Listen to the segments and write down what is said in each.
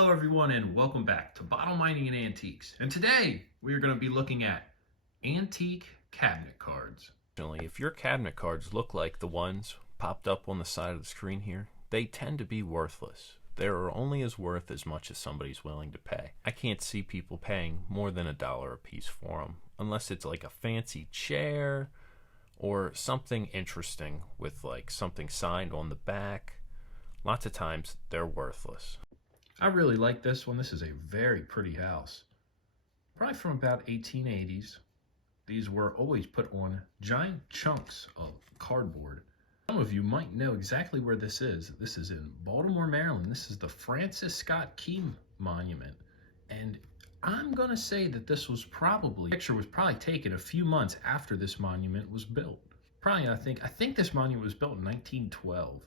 Hello everyone and welcome back to Bottle Mining and Antiques. And today we are going to be looking at antique cabinet cards. If your cabinet cards look like the ones popped up on the side of the screen here, they tend to be worthless. They're only as worth as much as somebody's willing to pay. I can't see people paying more than $1 a piece for them, unless it's like a fancy chair or something interesting with like something signed on the back. Lots of times they're worthless. I really like this one. This is a very pretty house. Probably from about 1880s. These were always put on giant chunks of cardboard. Some of you might know exactly where this is. This is in Baltimore, Maryland. This is the Francis Scott Key Monument. And I'm gonna say that this was probably, the picture was probably taken a few months after this monument was built. Probably, I think this monument was built in 1912.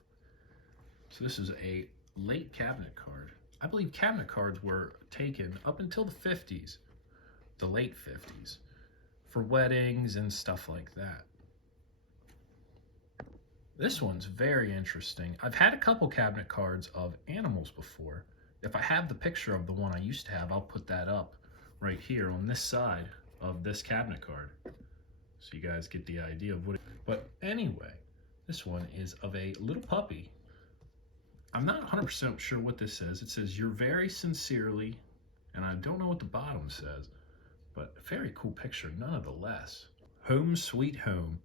So this is a late cabinet card. I believe cabinet cards were taken up until the 50s, the late 50s, for weddings and stuff like that. This one's very interesting. I've had a couple cabinet cards of animals before. If I have the picture of the one I used to have, I'll put that up right here on this side of this cabinet card, so you guys get the idea of what it is. But anyway, this one is of a little puppy. I'm not 100% sure what this says. It says, "You're very sincerely," and I don't know what the bottom says, but very cool picture nonetheless. Home Sweet Home.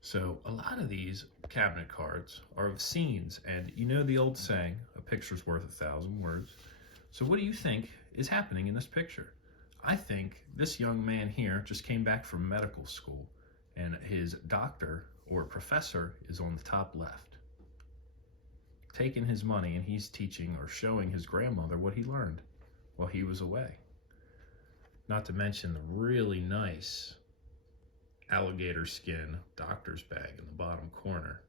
So a lot of these cabinet cards are of scenes, and you know the old saying, a picture's worth 1,000 words. So what do you think is happening in this picture? I think this young man here just came back from medical school, and his doctor or professor is on the top left, taking his money, and he's teaching or showing his grandmother what he learned while he was away. Not to mention the really nice alligator skin doctor's bag in the bottom corner.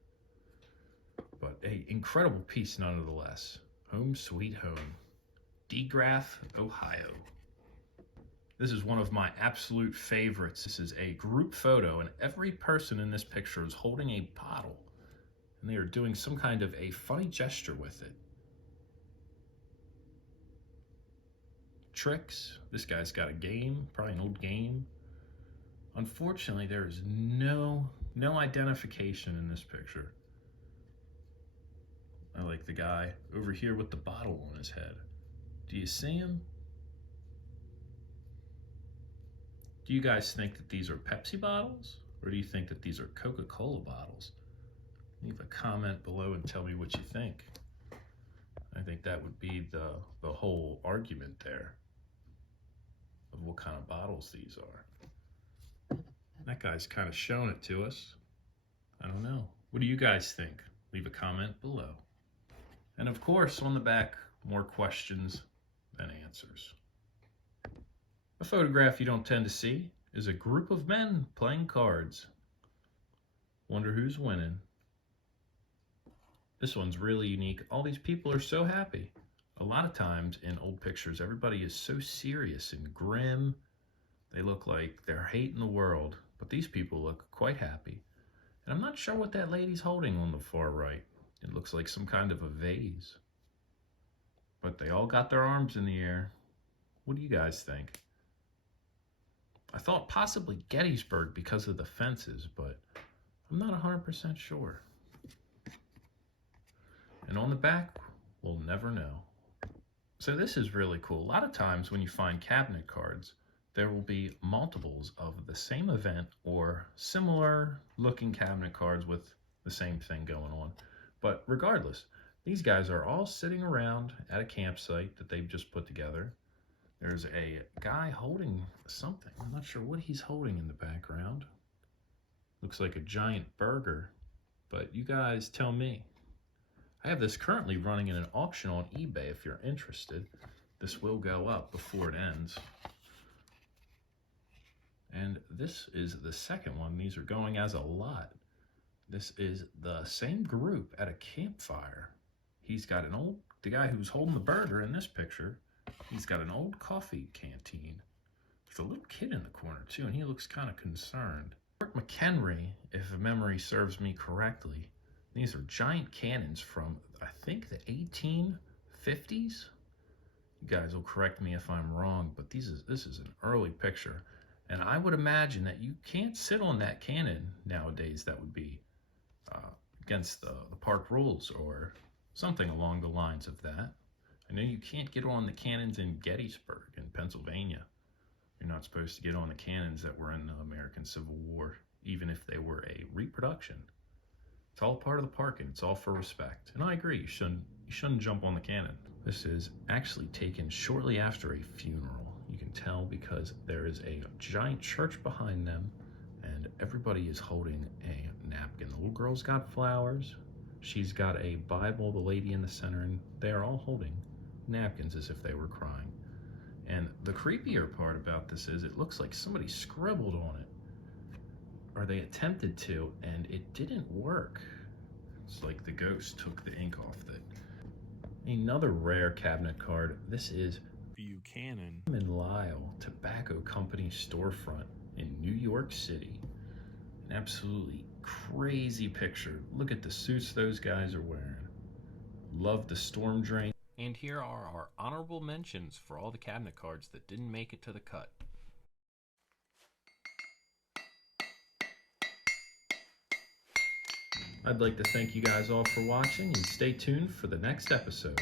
But an incredible piece nonetheless. Home Sweet Home, DeGraff, Ohio. This is one of my absolute favorites. This is a group photo, and every person in this picture is holding a bottle, and they are doing some kind of a funny gesture with it. Tricks. This guy's got a game, probably an old game. Unfortunately, there is no identification in this picture. I like the guy over here with the bottle on his head. Do you see him? Do you guys think that these are Pepsi bottles, or do you think that these are Coca-Cola bottles? Leave a comment below and tell me what you think. I think that would be the whole argument there of what kind of bottles these are. That guy's kind of showing it to us. I don't know. What do you guys think? Leave a comment below. And of course, on the back, more questions than answers. A photograph you don't tend to see is a group of men playing cards. Wonder who's winning. This one's really unique. All these people are so happy. A lot of times in old pictures, everybody is so serious and grim. They look like they're hating the world, but these people look quite happy. And I'm not sure what that lady's holding on the far right. It looks like some kind of a vase. But they all got their arms in the air. What do you guys think? I thought possibly Gettysburg because of the fences, but I'm not 100% sure. And on the back, we'll never know. So this is really cool. A lot of times when you find cabinet cards, there will be multiples of the same event or similar looking cabinet cards with the same thing going on. But regardless, these guys are all sitting around at a campsite that they've just put together. There's a guy holding something. I'm not sure what he's holding in the background. Looks like a giant burger, but you guys tell me. I have this currently running in an auction on eBay if you're interested. This will go up before it ends. And this is the second one. These are going as a lot. This is the same group at a campfire. He's got the guy who's holding the burger in this picture, he's got an old coffee canteen. There's a little kid in the corner too, and he looks kind of concerned. Fort McHenry, if memory serves me correctly, these are giant cannons from, I think, the 1850s. You guys will correct me if I'm wrong, but this is an early picture. And I would imagine that you can't sit on that cannon nowadays. That would be against the park rules or something along the lines of that. I know you can't get on the cannons in Gettysburg in Pennsylvania. You're not supposed to get on the cannons that were in the American Civil War, even if they were a reproduction. It's all part of the park and it's all for respect. And I agree, you shouldn't jump on the cannon. This is actually taken shortly after a funeral. You can tell because there is a giant church behind them and everybody is holding a napkin. The little girl's got flowers. She's got a Bible, the lady in the center, and they are all holding napkins as if they were crying. And the creepier part about this is it looks like somebody scribbled on it, or they attempted to, and it didn't work. It's like the ghost took the ink off it. Another rare cabinet card. This is Buchanan and Lyle Tobacco Company storefront in New York City. An absolutely crazy picture. Look at the suits those guys are wearing. Love the storm drain. And here are our honorable mentions for all the cabinet cards that didn't make it to the cut. I'd like to thank you guys all for watching and stay tuned for the next episode.